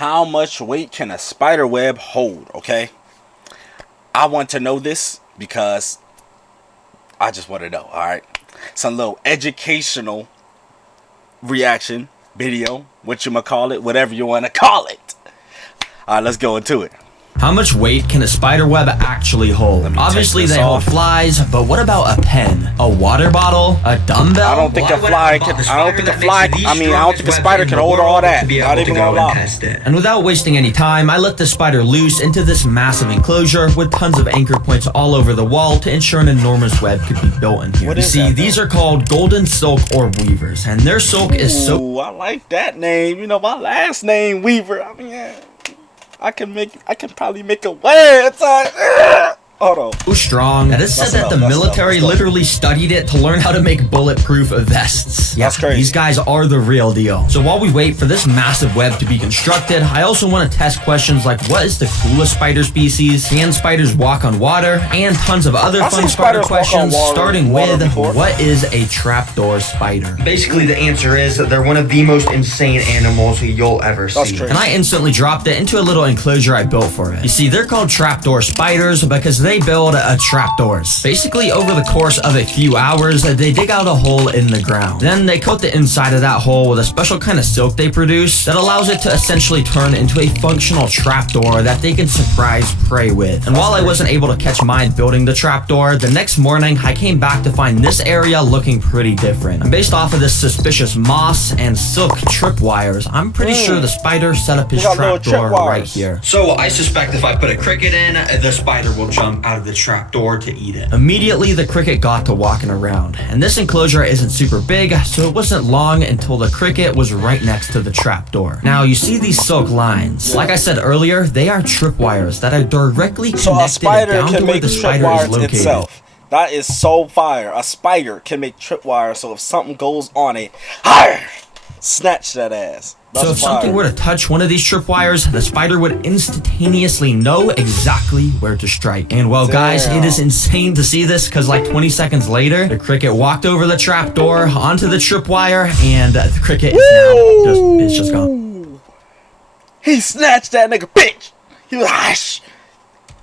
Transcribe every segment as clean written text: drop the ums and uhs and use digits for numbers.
How much weight can a spider web hold? Okay, I want to know this because I just want to know. All right, some little educational reaction video, what you call it, whatever you want to call it. All right, let's go into it. How much weight can a spider web actually hold? Obviously they hold flies, but what about a pen? A water bottle? A dumbbell? I don't think a spider can hold all that. Not even gonna lie. And without wasting any time, I let the spider loose into this massive enclosure with tons of anchor points all over the wall to ensure an enormous web could be built in here. You see, these are called golden silk orb weavers, and their silk is so... Ooh, I like that name. You know, my last name, Weaver. I mean, yeah. I can probably make a web. Hold on. So strong that it's said that the military literally studied it to learn how to make bulletproof vests. That's crazy. These guys are the real deal. So while we wait for this massive web to be constructed, I also want to test questions like what is the coolest spider species, can spiders walk on water, and tons of other fun spider questions, starting with what is a trapdoor spider? Basically the answer is that they're one of the most insane animals you'll ever see. And I instantly dropped it into a little enclosure I built for it. You see, they're called trapdoor spiders because they build trapdoors. Basically, over the course of a few hours, they dig out a hole in the ground. Then they coat the inside of that hole with a special kind of silk they produce that allows it to essentially turn into a functional trapdoor that they can surprise prey with. And while I wasn't able to catch mine building the trapdoor, the next morning I came back to find this area looking pretty different. And based off of this suspicious moss and silk tripwires, I'm pretty sure the spider set up his trapdoor right here. So I suspect if I put a cricket in, the spider will jump out of the trapdoor to eat it. Immediately, the cricket got to walking around, and this enclosure isn't super big, so it wasn't long until the cricket was right next to the trapdoor. Now, you see these silk lines. Like I said earlier, they are tripwires that are directly connected down to where the spider is located. Itself. That is so fire. A spider can make tripwires, so if something goes on it, snatch that ass. So if something were to touch one of these tripwires, the spider would instantaneously know exactly where to strike. And well, guys, it is insane to see this because like 20 seconds later, the cricket walked over the trapdoor onto the tripwire, and the cricket is now just gone. He snatched that nigga, bitch. He was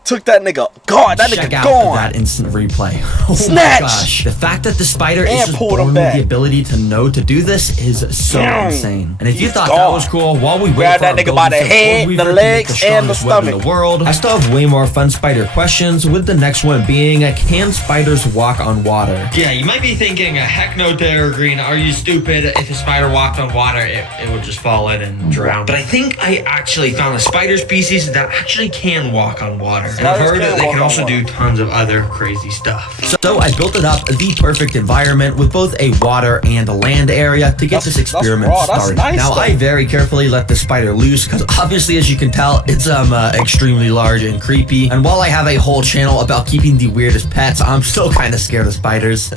took that nigga. God, that nigga gone. That instant replay. Oh Snatch. My gosh. The fact that the spider is just born with the ability to know to do this is so insane. And if you thought that was cool, while we wait for that nigga by the head, the legs, and the stomach in the world, I still have way more fun spider questions, with the next one being, can spiders walk on water? Yeah, you might be thinking, heck no, Dara Green, are you stupid? If a spider walked on water, it would just fall in and drown. But I think I actually found a spider species that actually can walk on water. And I've heard that they can also do tons of other crazy stuff. So I built it up the perfect environment with both a water and a land area to get this experiment started. Now I very carefully let the spider loose because obviously, as you can tell, it's extremely large and creepy. And while I have a whole channel about keeping the weirdest pets, I'm still kind of scared of spiders.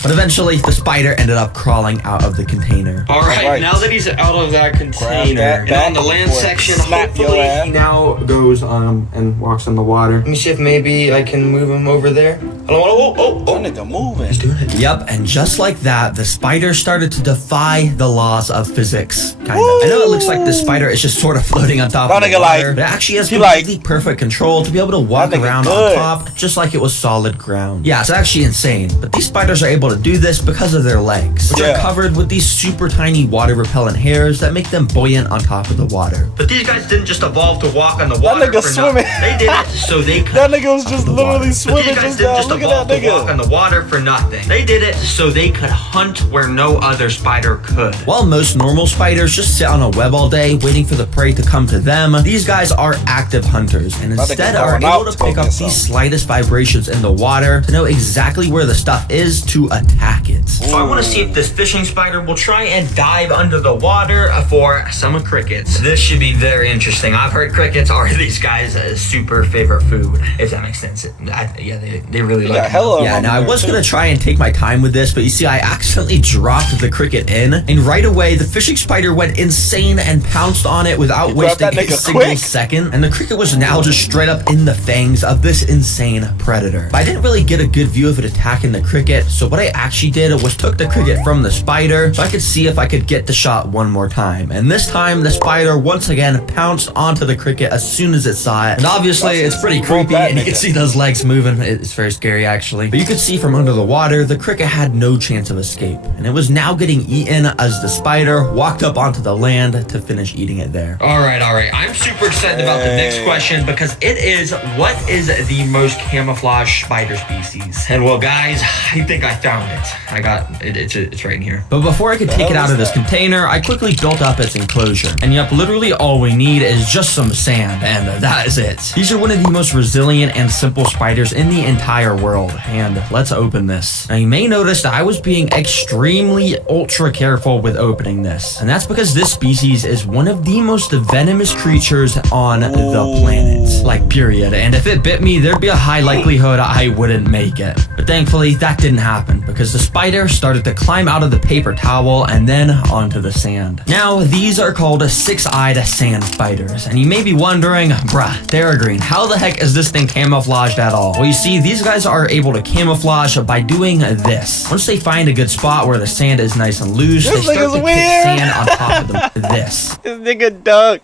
But eventually, the spider ended up crawling out of the container. All right, now that he's out of that container, and on the land section, hopefully he now goes and walks on the water. Let me see if maybe I can move him over there. Oh, that nigga moving. He's doing it. Yep, and just like that, the spider started to defy the laws of physics. Kinda. I know it looks like the spider is just sort of floating on top of the water, but it actually has completely perfect control to be able to walk around on top, just like it was solid ground. Yeah, it's actually insane. But these spiders are able to do this because of their legs, which are covered with these super tiny water-repellent hairs that make them buoyant on top of the water. But these guys didn't just evolve to walk on the water. That nigga swimming. They did it so they could. That nigga was just literally swimming. But these guys didn't just evolve to walk on the water for nothing. They did it so they could hunt where no other spider could. While most normal spiders just sit on a web all day waiting for the prey to come to them, these guys are active hunters and instead are able to pick up the slightest vibrations in the water to know exactly where the stuff is to attack it. So I want to see if this fishing spider will try and dive under the water for some crickets. This should be very interesting. I've heard crickets are these guys' super favorite food, if that makes sense. They really like it. Yeah, now I was going to try and take my time with this, but you see, I accidentally dropped the cricket in, and right away, the fishing spider went insane and pounced on it without wasting a single second, and the cricket was now just straight up in the fangs of this insane predator. But I didn't really get a good view of it attacking the cricket, so what I I actually did was took the cricket from the spider so I could see if I could get the shot one more time. And this time the spider once again pounced onto the cricket as soon as it saw it. And obviously it's pretty creepy and you can see those legs moving. It's very scary actually. But you could see from under the water the cricket had no chance of escape. And it was now getting eaten as the spider walked up onto the land to finish eating it there. All right. I'm super excited about the next question because it is, what is the most camouflage spider species? And well, guys, I think I found it. I got it. It's right in here. But before I could take it out of this container, I quickly built up its enclosure. And yep, literally all we need is just some sand, and that is it. These are one of the most resilient and simple spiders in the entire world. And let's open this. Now you may notice that I was being extremely ultra careful with opening this. And that's because this species is one of the most venomous creatures on the planet. Like, period. And if it bit me, there'd be a high likelihood I wouldn't make it. But thankfully, that didn't happen because the spider started to climb out of the paper towel and then onto the sand. Now, these are called six-eyed sand spiders. And you may be wondering, bruh, Theragreen, how the heck is this thing camouflaged at all? Well, you see, these guys are able to camouflage by doing this. Once they find a good spot where the sand is nice and loose, they start to kick sand on top of them. This nigga dug.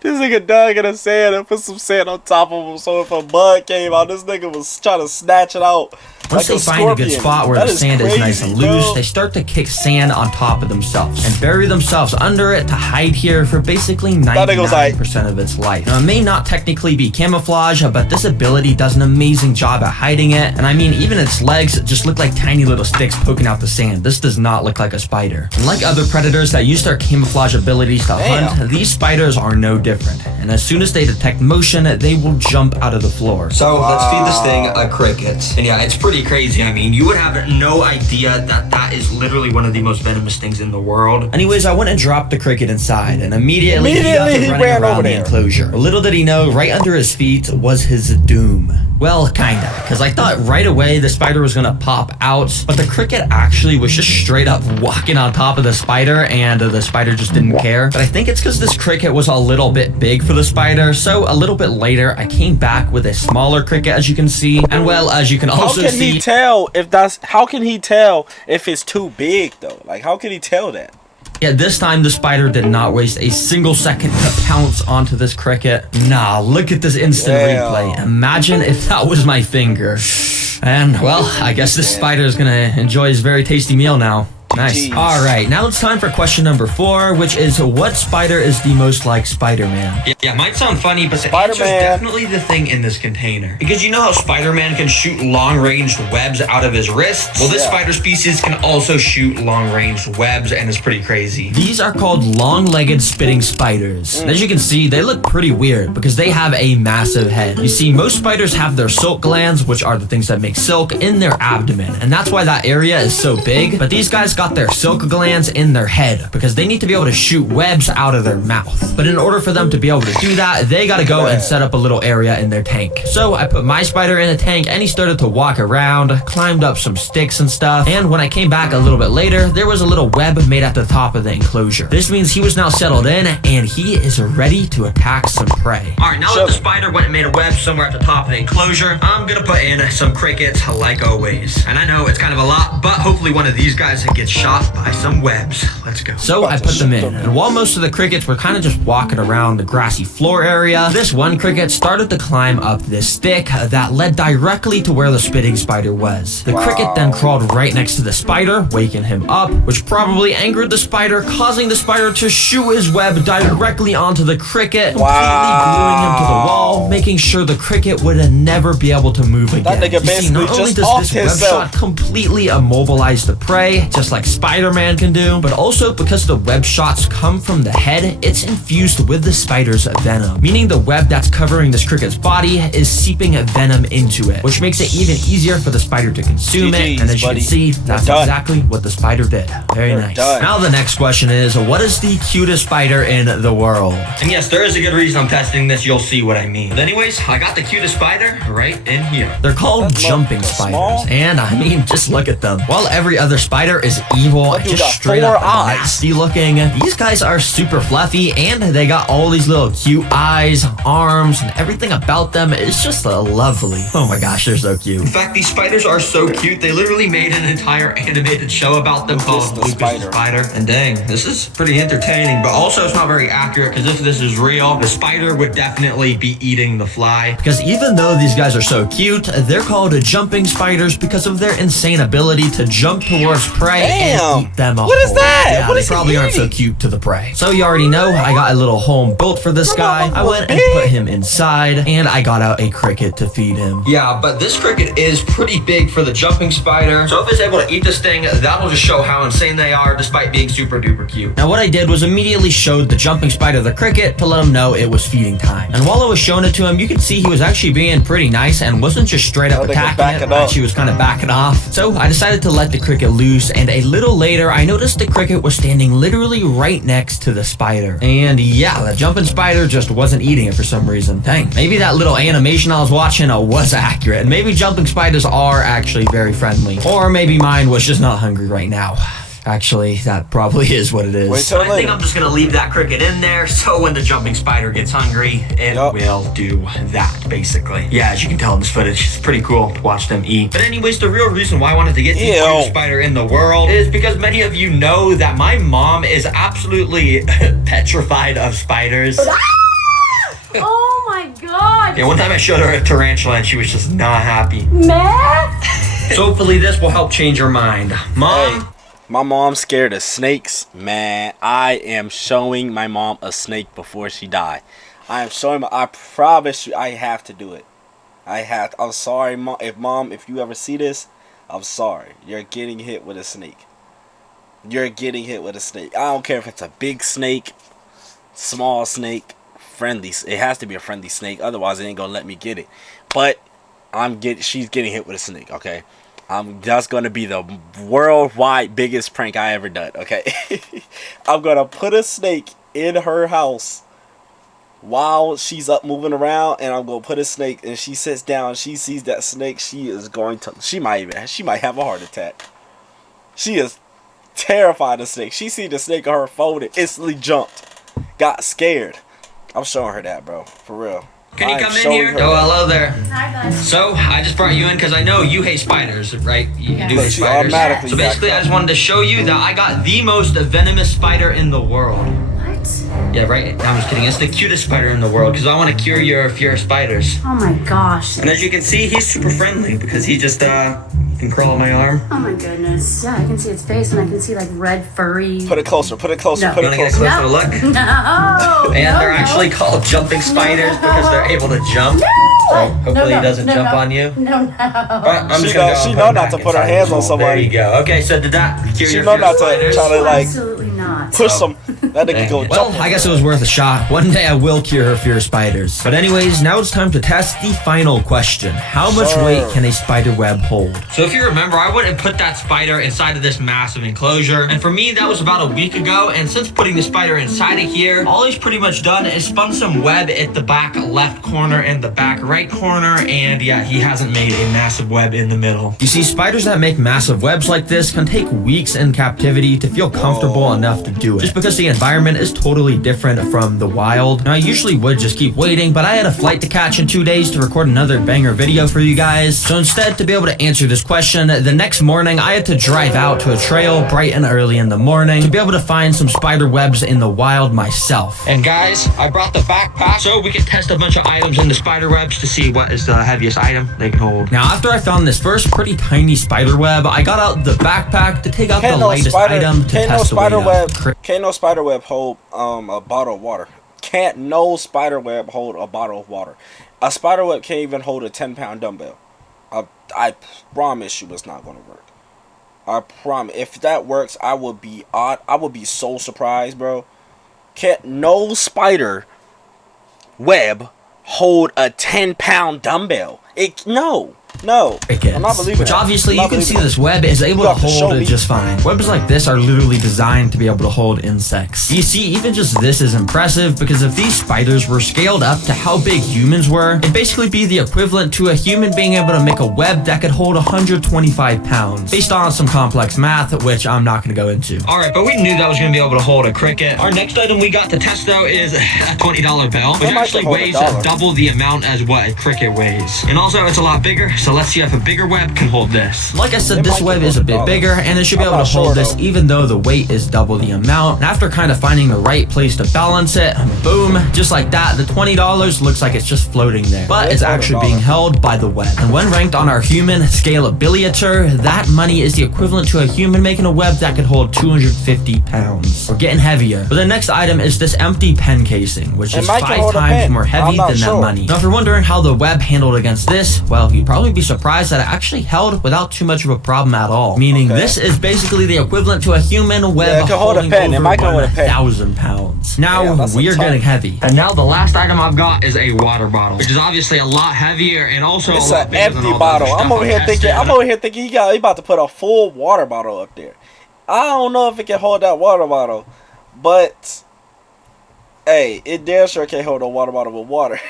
This nigga dug in the sand and put some sand on top of him so if a bug came out, this nigga was trying to snatch it out. Once they find a good spot where the sand is nice and loose, they start to kick sand on top of themselves and bury themselves under it to hide here for basically 99% of its life. Now, it may not technically be camouflage, but this ability does an amazing job at hiding it. And I mean, even its legs just look like tiny little sticks poking out the sand. This does not look like a spider. And like other predators that use their camouflage abilities to hunt, these spiders are no different. And as soon as they detect motion, they will jump out of the floor. So let's feed this thing a cricket. And yeah, it's pretty crazy. I mean, you would have no idea that that is literally one of the most venomous things in the world. Anyways, I went and dropped the cricket inside, and immediately he got to running around the enclosure. Little did he know, right under his feet was his doom. Well, kinda, because I thought right away the spider was gonna pop out, but the cricket actually was just straight up walking on top of the spider, and the spider just didn't care. But I think it's because this cricket was a little bit big for the spider, so a little bit later, I came back with a smaller cricket, as you can see, and well, as you can also see... How can he tell if it's too big, though? Like, how can he tell that? Yeah, this time the spider did not waste a single second to pounce onto this cricket. Nah, look at this instant replay. Imagine if that was my finger. And, well, I guess this spider is gonna enjoy his very tasty meal now. Nice. All right, now it's time for question number 4, which is what spider is the most like Spider-Man? Yeah, might sound funny, but the answer is definitely the thing in this container. Because you know how Spider-Man can shoot long-ranged webs out of his wrists? Well, this spider species can also shoot long-ranged webs, and it's pretty crazy. These are called long-legged spitting spiders. And as you can see, they look pretty weird because they have a massive head. You see, most spiders have their silk glands, which are the things that make silk, in their abdomen. And that's why that area is so big. But these guys got their silk glands in their head because they need to be able to shoot webs out of their mouth. But in order for them to be able to do that, they gotta go and set up a little area in their tank. So I put my spider in a tank and he started to walk around, climbed up some sticks and stuff. And when I came back a little bit later, there was a little web made at the top of the enclosure. This means he was now settled in and he is ready to attack some prey. All right, now that the spider went and made a web somewhere at the top of the enclosure, I'm gonna put in some crickets like always. And I know it's kind of a lot, but hopefully one of these guys gets shot by some webs. Let's go. So I put them in, and while most of the crickets were kind of just walking around the grassy floor area, this one cricket started to climb up this stick that led directly to where the spitting spider was. The cricket then crawled right next to the spider, waking him up, which probably angered the spider, causing the spider to shoot his web directly onto the cricket, completely gluing him to the wall, making sure the cricket would never be able to move again. That nigga basically not only does this web shot completely immobilize the prey, just like Spider-Man can do, but also because the web shots come from the head, it's infused with the spider's venom, meaning the web that's covering this cricket's body is seeping venom into it, which makes it even easier for the spider to consume it. And as you can see, that's exactly what the spider did. Very nice. Now the next question is, what is the cutest spider in the world? And yes, there is a good reason I'm testing this. You'll see what I mean. But anyways, I got the cutest spider right in here. They're called jumping spiders, and I mean, just look at them. While every other spider is evil, That dude just got straight 4 up eyes. nasty looking. These guys are super fluffy, and they got all these little cute eyes, arms, and everything about them is just lovely. Oh my gosh, they're so cute. In fact, these spiders are so cute. They literally made an entire animated show about them called the Lucas the Spider. And dang, this is pretty entertaining, but also it's not very accurate because if this is real, the spider would definitely be eating the fly. Because even though these guys are so cute, they're called jumping spiders because of their insane ability to jump towards prey and eat them. What is that? Yeah, What they is he probably aren't so eating? cute to the prey. So you already know, I got a little home built for this guy. I went and put him inside, and I got out a cricket to feed him. Yeah, but this cricket is pretty big for the jumping spider. So if it's able to eat this thing, that'll just show how insane they are despite being super duper cute. Now what I did was immediately showed the jumping spider the cricket to let him know it was feeding time. And while I was showing it to him, you could see he was actually being pretty nice and wasn't just straight up attacking it, but she was kind of backing off. So I decided to let the cricket loose, and a little later I noticed the cricket was standing literally right next to the spider. And yeah, the jumping spider just wasn't eating it for some reason. Dang, maybe that little animation I was watching was accurate. Maybe jumping spiders are actually very friendly. Or maybe mine was just not hungry right now. Actually, that probably is what it is. Wait So till I think later. I'm just gonna leave that cricket in there so when the jumping spider gets hungry, it will do that, basically. Yeah, as you can tell in this footage, it's pretty cool to watch them eat. But anyways, the real reason why I wanted to get the cutest spider in the world is because many of you know that my mom is absolutely petrified of spiders. Oh my god! Yeah, one time I showed her a tarantula and she was just not happy. Man! So hopefully this will help change her mind. Mom? Hey, my mom's scared of snakes. Man, I am showing my mom a snake before she die. I am showing I promise you, I have to do it. I'm sorry, Mom. If you ever see this, I'm sorry. You're getting hit with a snake. You're getting hit with a snake. I don't care if it's a big snake, small snake, friendly. It has to be a friendly snake. Otherwise, it ain't gonna let me get it. But she's getting hit with a snake. Okay. That's gonna be the worldwide biggest prank I ever done. Okay. I'm gonna put a snake in her house while she's up moving around, and I'm gonna put a snake, and she sits down, she sees that snake, she might have a heart attack. She is terrified of snakes. She see the snake on her phone and instantly jumped, got scared. I'm showing her that, bro, for real. Can you I'm come in showing here? her Oh, that. hello there. Hi guys. So, I just brought you in because I know you hate spiders, right? You do Look, hate she spiders. automatically So basically, backed I up. just wanted to show you that I got the most venomous spider in the world. What? Yeah, right? No, I'm just kidding. It's the cutest spider in the world because I want to cure your fear of spiders. Oh my gosh. And as you can see, he's super friendly because he just can crawl on my arm. Oh my goodness. Yeah, I can see its face and I can see like red furry. Put it closer, put it closer, No. put You it want to get a closer. closer look? No! And no, they're no. actually called jumping spiders because they're able to jump. No! So hopefully No, he doesn't no, jump no. on you. No, no. I'm She just gonna know- go she and know put not it to back put her inside hands the on hole. somebody. There you go. Okay, so did that cure She your know fear not of to spiders? try to like Absolutely not. push some. That nigga go Dang. Well, jump. I guess it was worth a shot. One day I will cure her fear of spiders. But anyways, now it's time to test the final question. How much Sure. weight can a spider web hold? So if you remember, I went and put that spider inside of this massive enclosure. And for me, that was about a week ago. And since putting the spider inside of here, all he's pretty much done is spun some web at the back left corner and the back right corner. And yeah, he hasn't made a massive web in the middle. You see, spiders that make massive webs like this can take weeks in captivity to feel comfortable enough to do it. Just because the environment is totally different from the wild. Now, I usually would just keep waiting, but I had a flight to catch in 2 days to record another banger video for you guys. So instead, to be able to answer this question, the next morning I had to drive out to a trail bright and early in the morning to be able to find some spider webs in the wild myself. And guys, I brought the backpack so we can test a bunch of items in the spider webs to see what is the heaviest item they can hold. Now, after I found this first pretty tiny spider web, I got out the backpack to take out the Can't no lightest spider, item to can't no test the weight spider of. web, can't no spider web hold a bottle of water. Can't no spider web hold a bottle of water. A spider web can't even hold a 10-pound dumbbell. I promise you, it's not gonna work. I promise. If that works, I would be so surprised, bro. Can't no spider web hold a 10-pound dumbbell? No. No, crickets, I'm not believing which that. obviously I'm you not can see believing this web is able You to have to show hold it me. just fine. Webs like this are literally designed to be able to hold insects. You see, even just this is impressive because if these spiders were scaled up to how big humans were, it'd basically be the equivalent to a human being able to make a web that could hold 125 pounds, based on some complex math, which I'm not going to go into. Alright, but we knew that was going to be able to hold a cricket. Our next item we got to test though is a $20 bill, which It might actually hold weighs $1. double the amount as what a cricket weighs. And also it's a lot bigger, so let's see if a bigger web can hold this. Like I said, It this might web be is a bit $100. bigger and it should be I'm able to not hold sure, this though. even though the weight is double the amount. And after kind of finding the right place to balance it, boom, just like that, the $20 looks like it's just floating there. But it's actually being held by the web. And when ranked on our human scalability, that money is the equivalent to a human making a web that could hold 250 pounds. We're getting heavier. But the next item is this empty pen casing, which It is might 5 hold a times pen. more heavy I'm not than that sure. money. Now, if you're wondering how the web handled against this, well, you'd probably be surprised that it actually held without too much of a problem at all. Meaning Okay. this is basically the equivalent to a human web Yeah, it can hold a holding pen. It over might hold a pen. 1,000 pounds. Now, Yeah, that's we a are ton. getting heavy. And now the last item I've got is a water bottle, which is obviously a lot heavier and also It's a lot an bigger than empty all the bottle. other I'm stuff over here tested. thinking he about to put a full water bottle up there. I don't know if it can hold that water bottle, but hey, it damn sure can't hold a water bottle with water.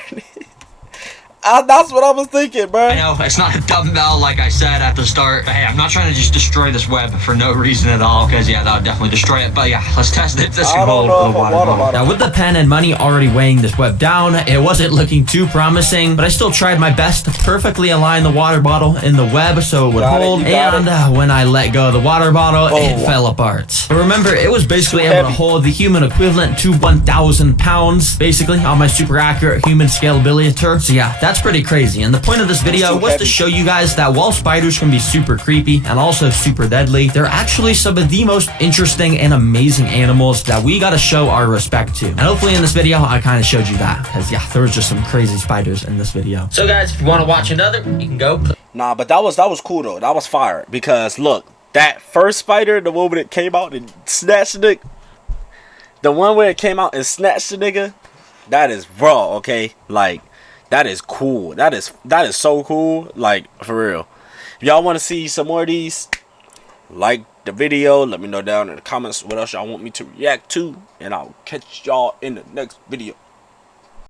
That's what I was thinking, bro. I know, it's not a dumbbell like I said at the start. But hey, I'm not trying to just destroy this web for no reason at all, because yeah, that would definitely destroy it. But yeah, let's test it. This I can don't hold know the if a water water bottle. bottle- Now, with the pen and money already weighing this web down, it wasn't looking too promising, but I still tried my best to perfectly align the water bottle in the web so it would Got it, hold, you got and it. when I let go of the water bottle, it Oh. fell apart. But remember, it was basically Too able to heavy. hold the human equivalent to 1,000 pounds, basically, on my super accurate human scalability. So yeah, that's pretty crazy. And the point of this video too was to heavy. show you guys that while spiders can be super creepy and also super deadly, they're actually some of the most interesting and amazing animals that we gotta show our respect to. And hopefully in this video, I kind of showed you that. Because yeah, there was just some crazy spiders in this video. So guys, if you want to watch another, you can go. Nah, but that was cool though. That was fire because look, that first spider, the one that came out and snatched the nigga, the one where it came out and snatched the nigga, that is raw. Okay, like that is cool. That is so cool. Like for real. If y'all want to see some more of these, like the video. Let me know down in the comments what else y'all want me to react to, and I'll catch y'all in the next video.